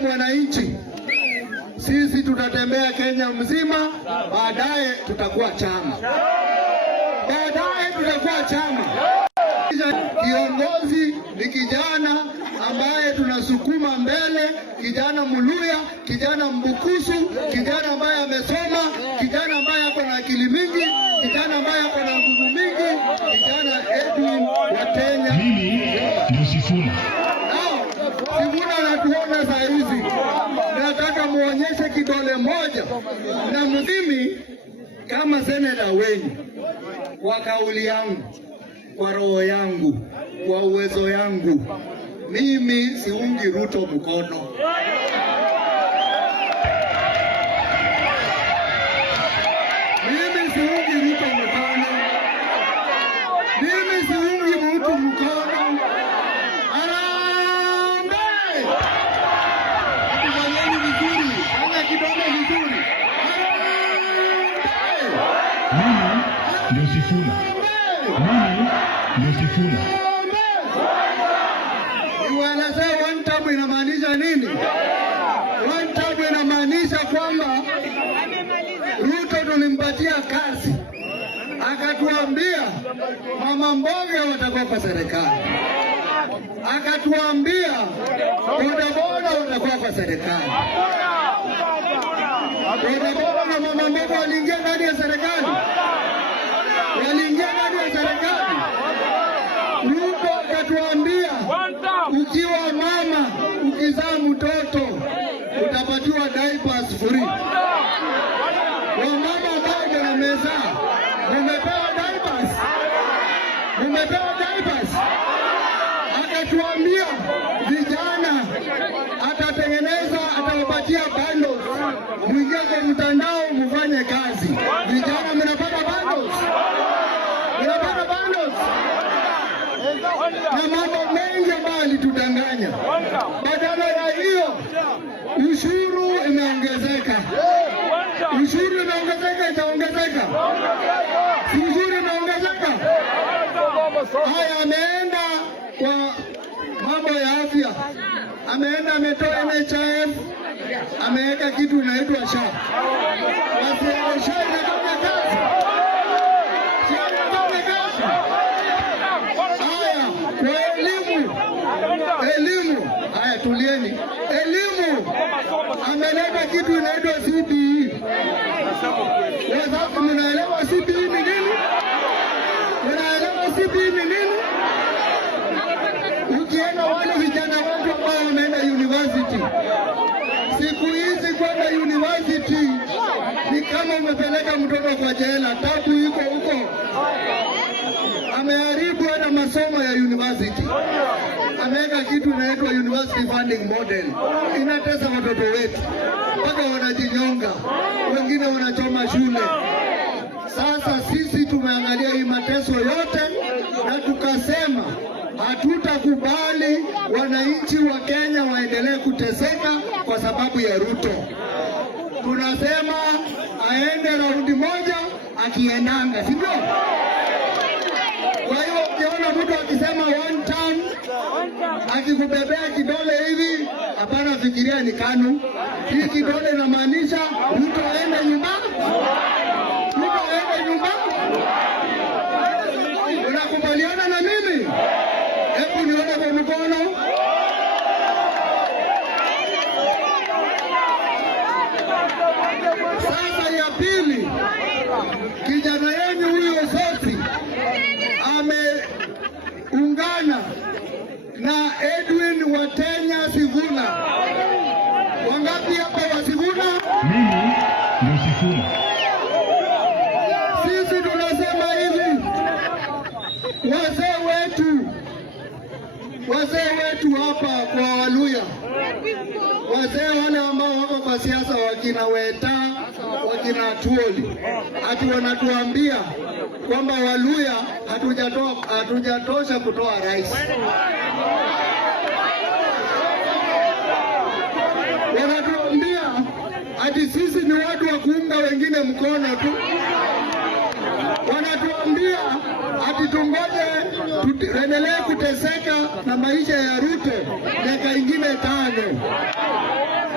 mwananchi, sisi tutatembea Kenya mzima, baadaye tutakuwa chama, Kiongozi ni kijana ambaye tunasukuma mbele, kijana Muluya, kijana Mbukusu, kijana ambaye amesoma, kijana ambaye ako na akili mingi, kijana ambaye ako na nguvu mingi, kijana Edwin Watenya. Mimi ndio Sifuna. Sifuna anatuona saa hizi. Nataka muonyeshe kidole moja. Na mimi kama seneta wenu, kwa kauli yangu, kwa roho yangu, kwa uwezo yangu, mimi siungi Ruto mkono. Mimi siungi Ruto mkono. Mimi siungi Ruto mkono. Harambee! Tufanyeni vizuri. Fanya kidole vizuri. Mimi ndio Sifuna. Mimi ndio Sifuna. Wanasema one term inamaanisha nini? One term inamaanisha kwamba Ruto tulimpatia kazi, akatuambia mama mboga watakuwa kwa serikali, akatuambia bodaboda watakuwa kwa serikali. Bodaboda na mama mboga waliingia ndani ya serikali, Ruto akatuambia ukiwa mama, ukizaa mtoto utapatiwa diapers free. Wamama ambao wamezaa, mumepewa diapers. Akatuambia vijana atawapatia bundles, mwingie kwa mtandao mfanye kazi. Vijana mnapata bundles? Na mambo mengi ambayo alitudanganya. Badala ya hiyo, ushuru imeongezeka. Ushuru imeongezeka, itaongezeka. Ushuru imeongezeka. Haya, ameenda kwa mambo ya afya. Ameenda ametoa NHIF, ameweka kitu inaitwa SHA. Basi SHA inafanya kazi. Elimu, haya tulieni. Elimu, ameleta kitu inaitwa CBE. Sasa mnaelewa CBE ni nini? Ukienda wale vijana wetu ambao wameenda university, siku hizi kwenda university ni kama umepeleka mtoto kwa jela. Tabu iko huko. Ameharibu hata masomo ya university. Ameweka kitu inaitwa university funding model. Inatesa watoto wetu mpaka wanajinyonga, wengine wanachoma shule. Sasa sisi tumeangalia hii mateso yote na tukasema hatutakubali wananchi wa Kenya waendelee kuteseka kwa sababu ya Ruto. Tunasema aende raundi moja akiendanga, si ndio? Kwa hiyo ukiona mtu akisema one term, akikubebea kidole hivi, hapana, fikiria ni KANU. Hii kidole inamaanisha Ruto aende nyumbani. Unakubaliana na mimi? Hebu nione kwa mkono. Sasa ya pili, kijana yenu huyo Sosi ameungana na Edwin Watenya Sifuna. Wangapi hapa wa Sifuna? Mimi ndio Sifuna. Sisi tunasema hivi, wazee wetu hapa kwa Waluya, wazee wale ambao wako kwa siasa, wakina Weta, wakina Tuoli, ati wanatuambia kwamba Waluya hatujatosha kutoa rais. Wanatuambia ati sisi ni watu wa kuunga wengine mkono tu. Wanatuambia ati tungoje tuendelee kuteseka na maisha ya Ruto miaka ingine 5.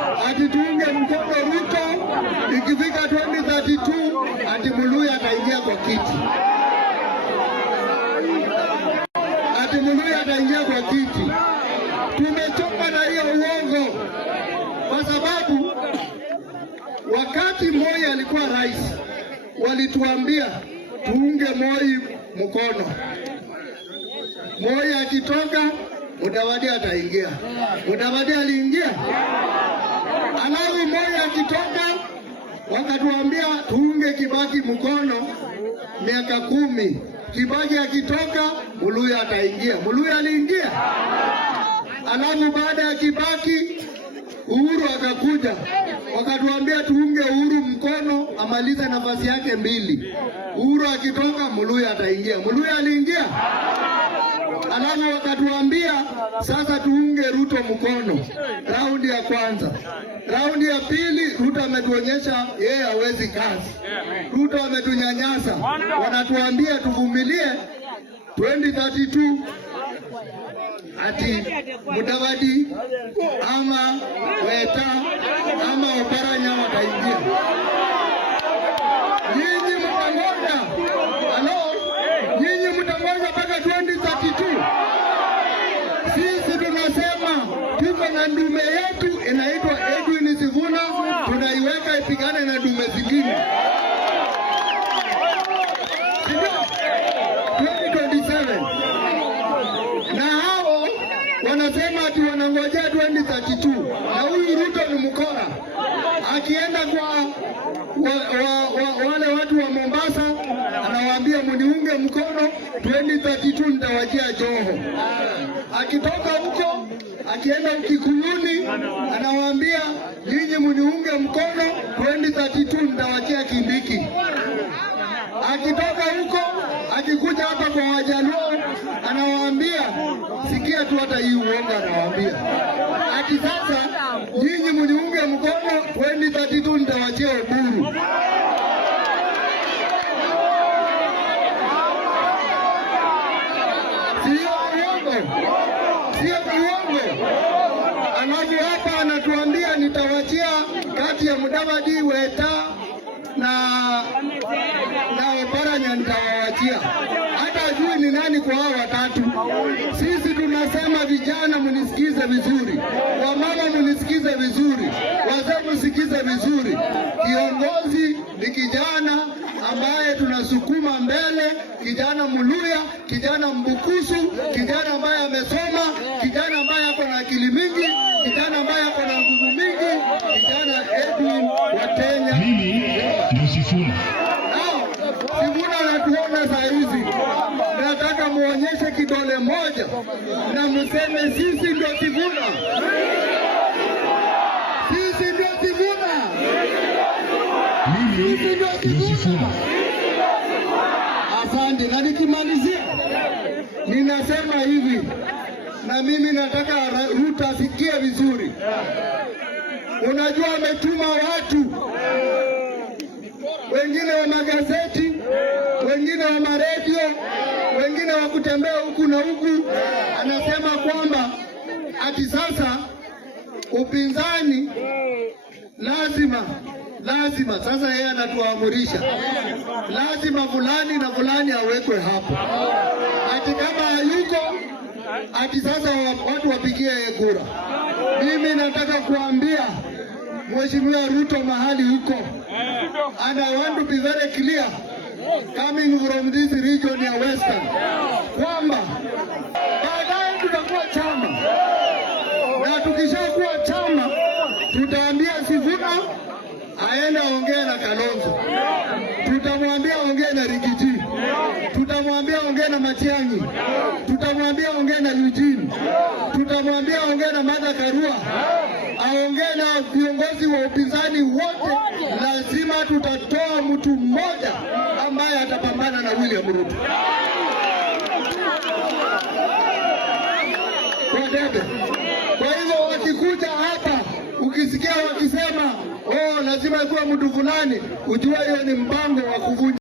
Muluya ataingia kwa kiti, ati Muluya ataingia kwa kiti. Tumechoka na hiyo uongo, kwa sababu wakati Moi alikuwa rais walituambia tuunge Moi mkono. Moi akitoka Mudavadi ataingia. Mudavadi aliingia. Alafu Moi akitoka wakatuambia tuunge Kibaki mkono miaka 10. Kibaki akitoka Muluya ataingia. Muluya aliingia. Alafu baada ya Kibaki Uhuru akakuja, wakatuambia tuunge Uhuru mkono amalize nafasi yake 2. Uhuru akitoka Muluya ataingia. Muluya aliingia. Alafu wakatuambia sasa tuunge Ruto mkono. Raundi ya kwanza. Raundi ya pili Ruto ametuonyesha yeye hawezi kazi. Ruto ametunyanyasa. Wanatuambia tuvumilie 2032 ati Mudavadi ama Weta ama Oparanya wataingia. Nyinyi mtangoja. Halo? Nyinyi mtangoja mpaka 2032. Sisi tunasema tuko na ndume yetu inaitwa Edwin Sifuna, tunaiweka ipigane na ndume zingine. 2027. Na hao wanasema ati wanangojea 2032. Na huyu Ruto ni mkora. Akienda kwa wale watu wa Mombasa anawaambia mniunge mkono 2032 nitawajia Joho. Akitoka huko akienda Ukikuyuni anawaambia nyinyi mniunge mkono 2032 nitawajia Kindiki. Akitoka huko akikuja hapa kwa Wajaluo anawaambia sikia tu, hata hii uongo anawaambia ati sasa nyinyi mniunge mkono 2032 nitawachia Oburu. Sio uongo, sio uongo. Alafu hapa anatuambia nitawachia kati ya Mudavadi, Weta na Oparanya nitawachia. Hata ajui ni nani kwa hao watatu. Sisi tunasema vijana mnisikize vizuri, wamama mnisikize vizuri, wazee mnisikize vizuri. Kiongozi ni kijana ambaye tunasukuma mbele, kijana Muluya, kijana mbukusu, kijana ambaye amesoma, kijana ambaye ako na akili mingi, kijana ambaye ako na nguvu mingi, kijana Edwin Watenya. Mimi ndio Sifuna. Sifuna anatuona saa hizi. Nataka muonyeshe kidole moja na mseme sisi ndio Sifuna. Sisi ndio Sifuna. Mimi ndio Sifuna. Asante. Na nikimalizia ninasema hivi, na mimi nataka Ruto asikie vizuri. Unajua ametuma watu wengine wa magazeti, wengine wa maredio, wengine wa kutembea huku na huku. Anasema kwamba ati sasa upinzani lazima sasa yeye anatuamurisha lazima fulani na fulani awekwe hapo. Ati kama hayuko ati sasa watu wapigie yeye kura. Mimi nataka kuambia Mheshimiwa Ruto mahali huko, and I want to be very clear coming from this region ya Western, kwamba baadaye tutakuwa chama, na tukishakuwa chama tutaambia Sifuna aende aongee na Kalonzo, tutamwambia aongee na Rigiji, tutamwambia aongee na Matiang'i, tutamwambia aongee na Eugene, tutamwambia aongee na Martha Karua, aongee na viongozi wa upinzani wote. Lazima tutatoa mtu mmoja ambaye atapambana na William Ruto kwa debe. Kwa hivyo wakikuja hapa, ukisikia wakisema lazima kuwa mtu fulani, ujua hiyo ni mpango wa kuvunja